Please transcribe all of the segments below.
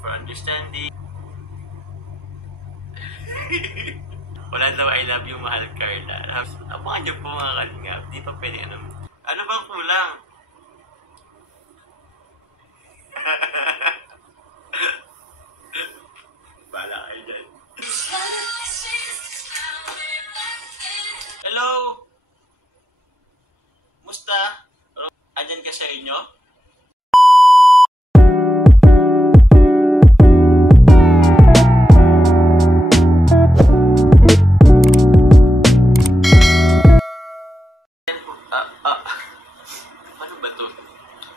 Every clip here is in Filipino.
for understanding. Wala daw I love you, mahal Carla. Abangan niyo po mga kalingap. Di pa pwede ano. Ano bang kulang? Bala kayo dyan. Hello? Musta? Andyan ka sa inyo?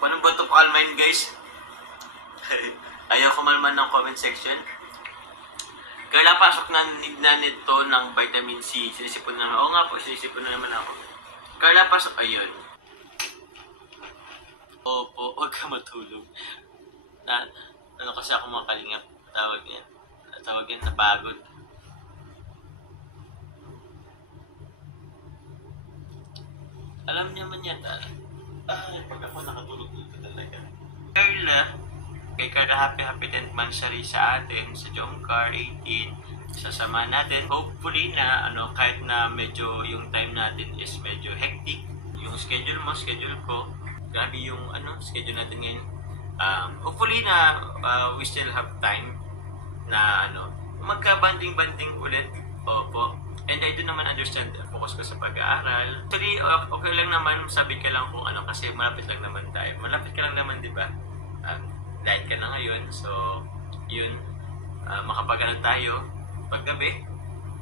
Paano ba ito pakalmain guys? Ayaw kumalman ng comment section. Kaya pasok na nito ng vitamin C. Sinisipon na naman. Oo nga po, sinisipon na naman ako. Kaya pasok, ayun. Opo, huwag ka matulog. Ano kasi ako mga kalingap. Tawag yan, napagod. Alam niya man yata. Pag ako nakatulog dito talaga. Kay Carla, happy 10th anniversary sa atin, sa Jomcar 18. Sasama natin. Hopefully na, kahit na medyo yung time natin is medyo hectic. Yung schedule mo, schedule ko. Grabe yung, schedule natin ngayon. Hopefully na we still have time na, magka-banding-banding ulit. Opo. And I do naman understand, focus ko sa pag-aaral. Actually, okay lang naman, sabi ka lang kung kasi malapit lang naman tayo. Malapit ka lang naman, di ba? Light ka na ngayon, so, yun, makapag-aral tayo. Paggabi,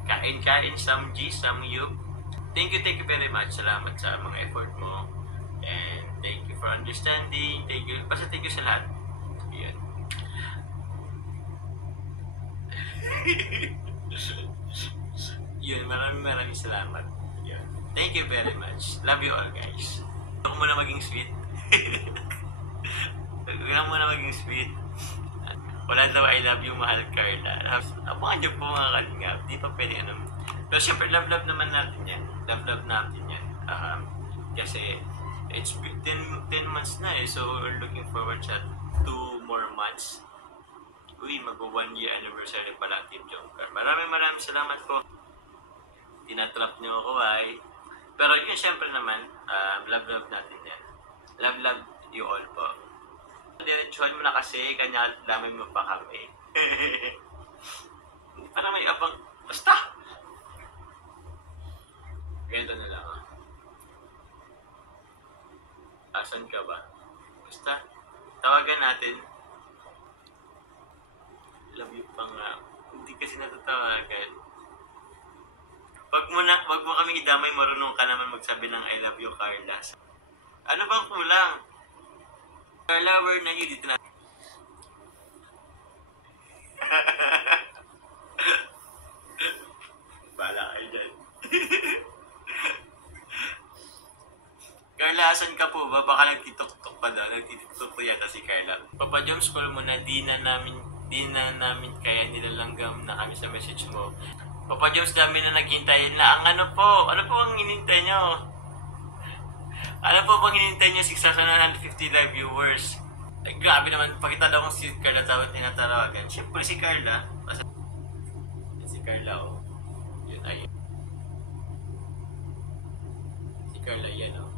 kain-kain, some G, some U. Thank you very much. Salamat sa mga effort mo. And thank you for understanding. Thank you sa lahat. Yun. Yun, maraming salamat. Yun. Thank you very much. Love you all, guys. Huwag mo na maging sweet. Huwag mo na maging sweet. Wala daw I love you, mahal Carla. Abangan niyo po mga kalingap. Di pa pwede Pero syempre, love naman natin yan. Love natin yan. Kasi, it's 10 months na eh. So, we're looking forward sa 2 more months. Uy, mag-1 year anniversary pala Team Jomcar. Maraming salamat po. Tinatrap niyo ako ay. Pero yun, syempre naman, love natin yan. Love you all po. Diretsuhan mo na kasi, kanya damay mo pa kami. Para may abang, basta! Ganito na lang. Asan ka ba? Basta, tawagan natin. Love you pa nga. Hindi kasi natatawagan. Wag mo kami idamay, marunong ka naman magsabi ng I love you, Carla. Ano bang kulang? Carla, where na yun? Dito na. Bala kayo dyan. Carla, asan ka po ba? Baka nagtitok-tok pa daw. Nagtitok-tok po yata si Carla. Papa Joms, call mo na. Di na namin kaya nilalanggam na kami sa message mo. Papa Jones, dami na naghintay na. Ano po ang hinintay nyo? Ano po bang hinintay nyo? 6,950 live viewers. Ay, grabe naman. Pakita daw kung si Carla tinatarawagan. Siyempre si Carla. Si Carla, oh. Yun, ayun. Si Carla, yan, oh.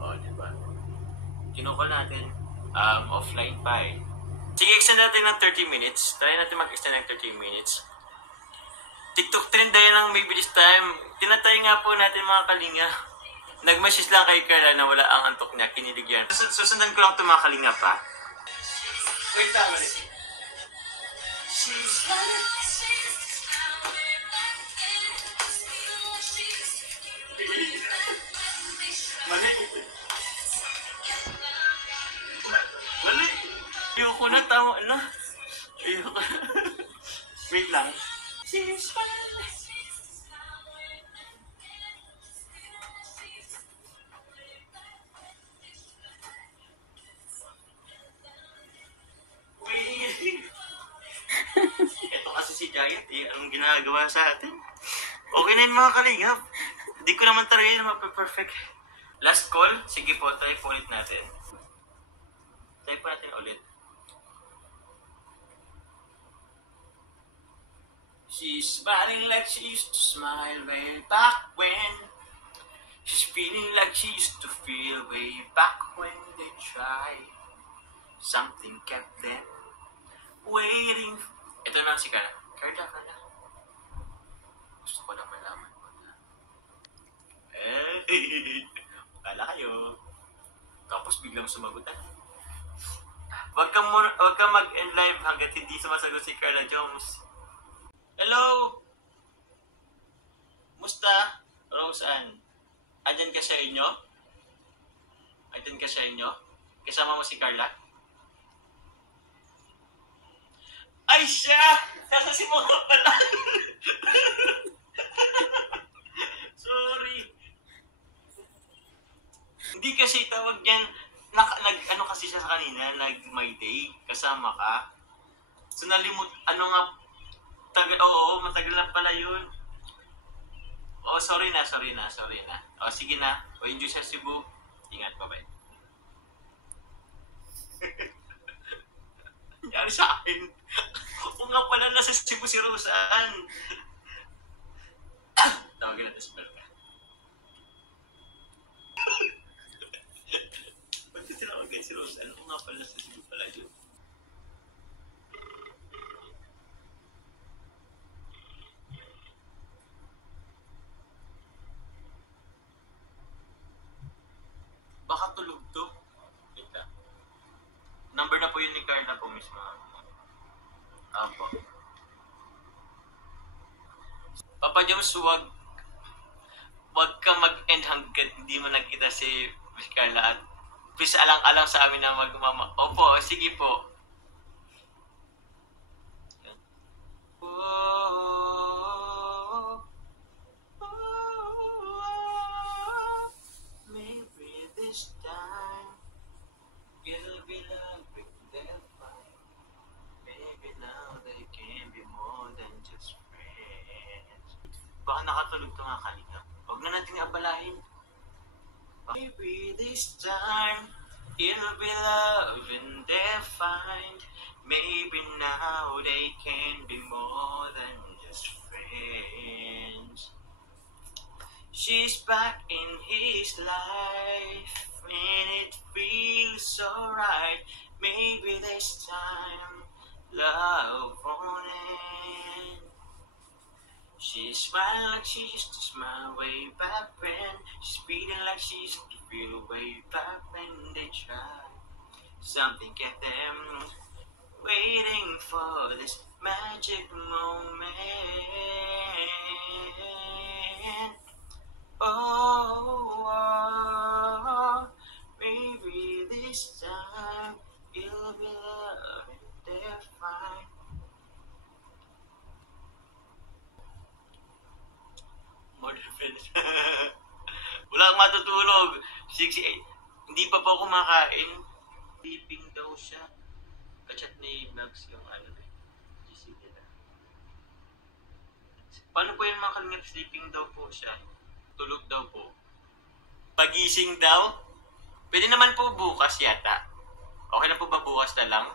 Oh, diba? Kinukol natin. Offline pa eh. Sige, extend natin ng 30 minutes. Try natin mag-extend ng 30 minutes. TikTok trend dahil lang may bilis time. Tinatay nga po natin mga kalinga. Nag-message lang kay Carla na wala ang antok niya. Kinilig yan. Susundan ko lang ito mga kalinga pa. Wait lang, ulit. Mali. Ayoko na, tama na. Ayoko. Wait lang. Ito kasi si Giant eh, anong ginagawa sa atin? Okay na yun mga kalingap. Hindi ko naman talaga yun mape-perfect. Last call? Sige po, try po ulit natin. Try po natin ulit. She's smiling like she used to smile way back when. She's feeling like she used to feel way back when they tried. Something kept them waiting. Ito na si Carla. Carla. Gusto ko lang malaman mo na. Wala kayo. Tapos biglang sumagot na. Wag kang mag-end live hanggat hindi sumasagot si Carla Jones. Hello? Musta? Roseanne? Andyan ka sa inyo? Kasama mo si Carla? Ay siya! Nasa si mo pala! Sorry. Hindi kasi tawag yan. Ano kasi siya sa kanina, my day, kasama ka. So matagal na pala yun. Sorry na. Sige na. Enjoy sa Cebu. Ingat, bye-bye. Nangyari sa akin. Kung nga pala nasa Cebu si Roseanne. Tawagin natin si Belka. Ba't ka tinawagin si Roseanne? Kung nga pala nasa Cebu pala yun. Baka tulog to. Wait lang. Number na po yun ni Carla po mismo. Apo. Papa James, wag ka mag-end hanggat hindi mo nakita si Miss Carla at please alang-alang sa amin na magmama. Opo, sige po. Maybe this time it'll be like their fight. Maybe now they can be more than just friends. Baka nakatulog to nga kanina. Huwag na natin abalahin. Maybe this time it'll be love and they'll find. Maybe now they can be more than just friends. She's back in his life and it feels so right. Maybe this time love won't end. She's smiling like she used to smile way back when. She's feeling like she used to feel way back when they tried. Something kept them waiting for this magic moment. Maybe this time it'll be love and they're fine. More than friends. Wala kang matutulog. 6-8. Hindi pa po kumakain. Sleeping daw siya. Kachat ni Max yung GC nila. Paano po yung mga kalingap? Sleeping daw po siya. Tulog daw po. Pagising daw? Pwede naman po bukas yata. Okay na po ba bukas na lang?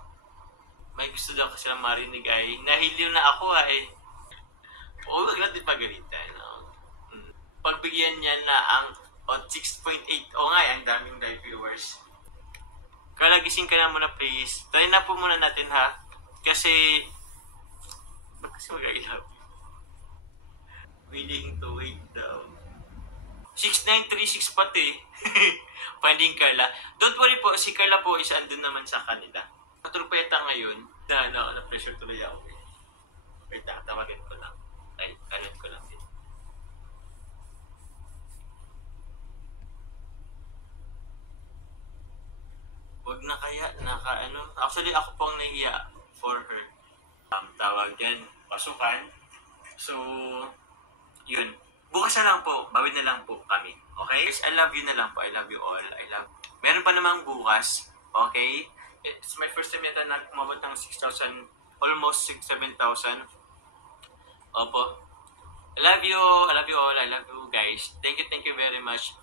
May gusto daw kasi lang marinig ay nahiliw na ako ay. Huwag natin pagalitan. No? Pagbigyan niya na ang 6.8. Nga, ang daming live viewers. Kalagising ka na muna please. Try na po muna natin ha. Kasi ba't kasi mag-I-love you? Willing to wait daw. 6936 pati. Finding Carla. Don't worry po, si Carla po is andun naman sa kanila. Matulog pa yata ngayon. Na-pressure tuloy ako. Wait lang, tawagin ko lang. Ay, alam ko lang din. Wag na kaya, Actually, ako pong nahiya for her. Tawag yan, pasukan. So, yun. Bukas na lang po, bawid na lang po kami. Okay? I love you na lang po. I love you all. Meron pa namang bukas. Okay? It's my first time yata na kumabot ng 6,000, almost 7,000. Opo. I love you all. I love you guys. Thank you very much.